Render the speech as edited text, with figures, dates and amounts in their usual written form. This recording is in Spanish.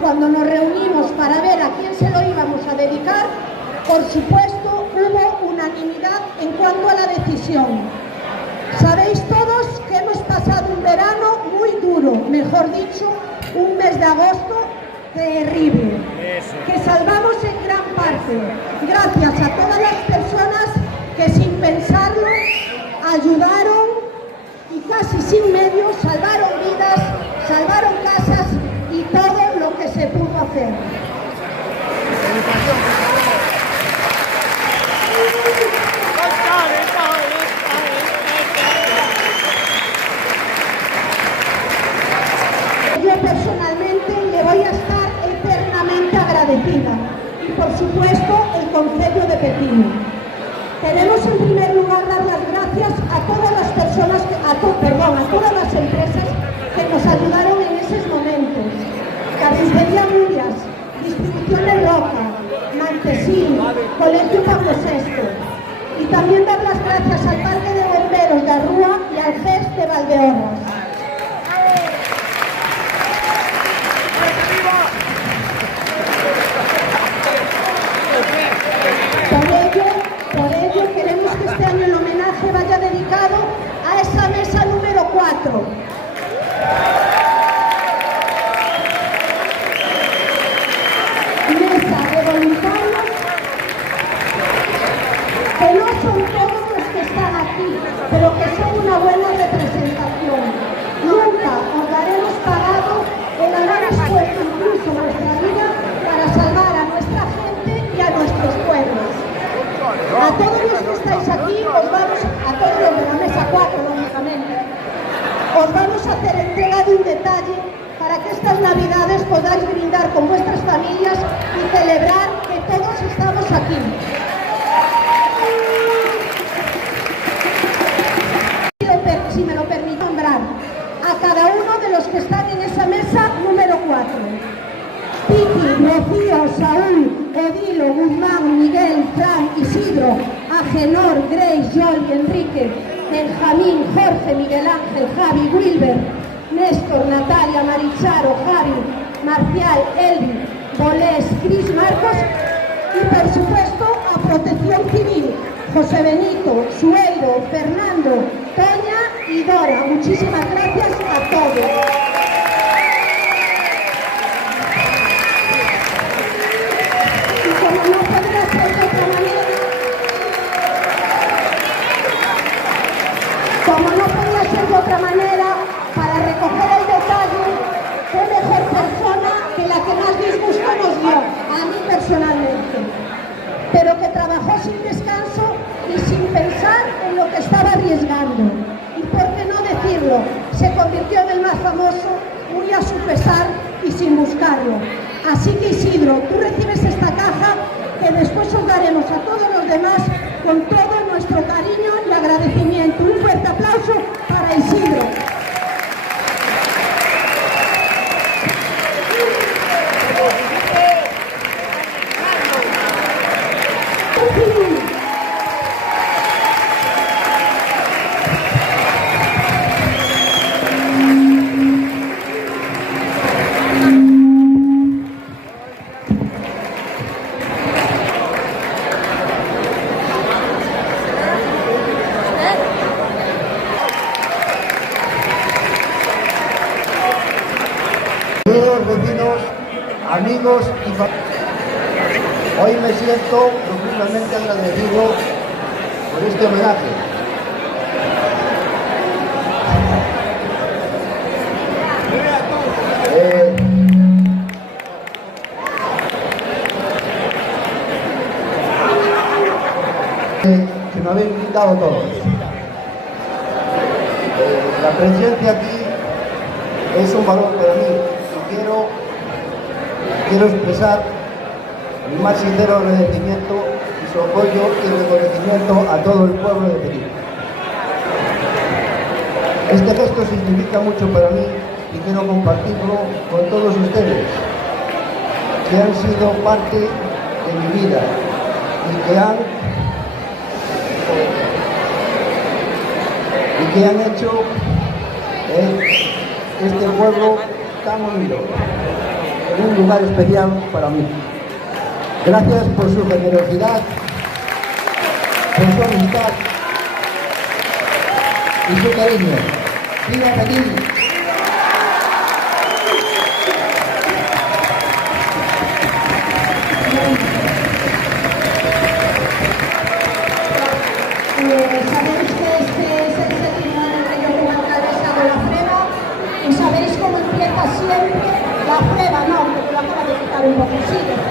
cuando nos reunimos para ver a quién se lo íbamos a dedicar, por supuesto, hubo unanimidad en cuanto a la decisión. Sabéis todos que hemos pasado un verano muy duro, mejor dicho, un mes de agosto terrible, que salvamos en gran parte gracias a todas las personas que sin pensarlo ayudaron y casi sin medios salvaron vidas, salvaron casas y todo lo que se pudo hacer. Yo personalmente le voy a estar eternamente agradecida y por supuesto el Concello de Pecino. Queremos en primer lugar dar las gracias a todas las personas, a todas las empresas que nos ayudaron en esos momentos. Carnicería Murias, Distribución de Roca, Mantesín, Colegio Pablo VI. Y también dar las gracias al Parque de Bomberos de Arrúa y al GES de Valdeorras. Por ello queremos que este año el homenaje vaya dedicado a esa mesa número 4. Mesa de voluntarios que no son todos los que están aquí, pero que son una buena representación. Nunca os daremos pagado el haber expuesto incluso nuestra vida para salvar a nuestra gente y a nuestros pueblos. A todos los que estáis aquí, a todos los de la mesa 4, lógicamente, os vamos a hacer entrega de un detalle para que estas Navidades podáis brindar con vuestras familias y celebrar que todos estamos aquí. Si me lo permito nombrar, a cada uno de los que están en esa mesa número 4. Titi, Rocío, Saúl, Odilo, Guzmán, Miguel, Fran, Isidro, Agenor, Grace, Joel, Enrique, Benjamín, Jorge, Miguel Ángel, Javi, Wilber, Néstor, Natalia, Maricharo, Javi, Marcial, Elvi, Bolés, Cris, Marcos y por supuesto a Protección Civil, José Benito, Sueiro, Fernando, Toña y Dora. Muchísimas gracias a todos. Como no podía ser de otra manera, para recoger el detalle, qué mejor persona que la que más disgusto nos dio, a mí personalmente, pero que trabajó sin descanso y sin pensar en lo que estaba arriesgando. Y por qué no decirlo, se convirtió en el más famoso, muy a su pesar y sin buscarlo. Así que Isidro, tú recibes esta caja que después os daremos a todos los demás con todo nuestro cariño y agradecimiento. Un fuerte aplauso para Isidro. Vecinos, amigos y familiares. Hoy me siento profundamente agradecido por este homenaje. Que me habéis invitado todos. La presencia aquí es un valor para mí. Quiero expresar mi más sincero agradecimiento y su apoyo y reconocimiento a todo el pueblo de Pecino. Este gesto significa mucho para mí y quiero compartirlo con todos ustedes, que han sido parte de mi vida y que han hecho este pueblo tan unido. en un lugar especial para mí. Gracias por su generosidad, por su amistad y su cariño. ¡Viva Benín! Sabéis que este es el séptimo año que yo como alcaldesa de La Freda y sabéis cómo empieza siempre La Freda, no, porque lo acaba de quitar un poco, sigue.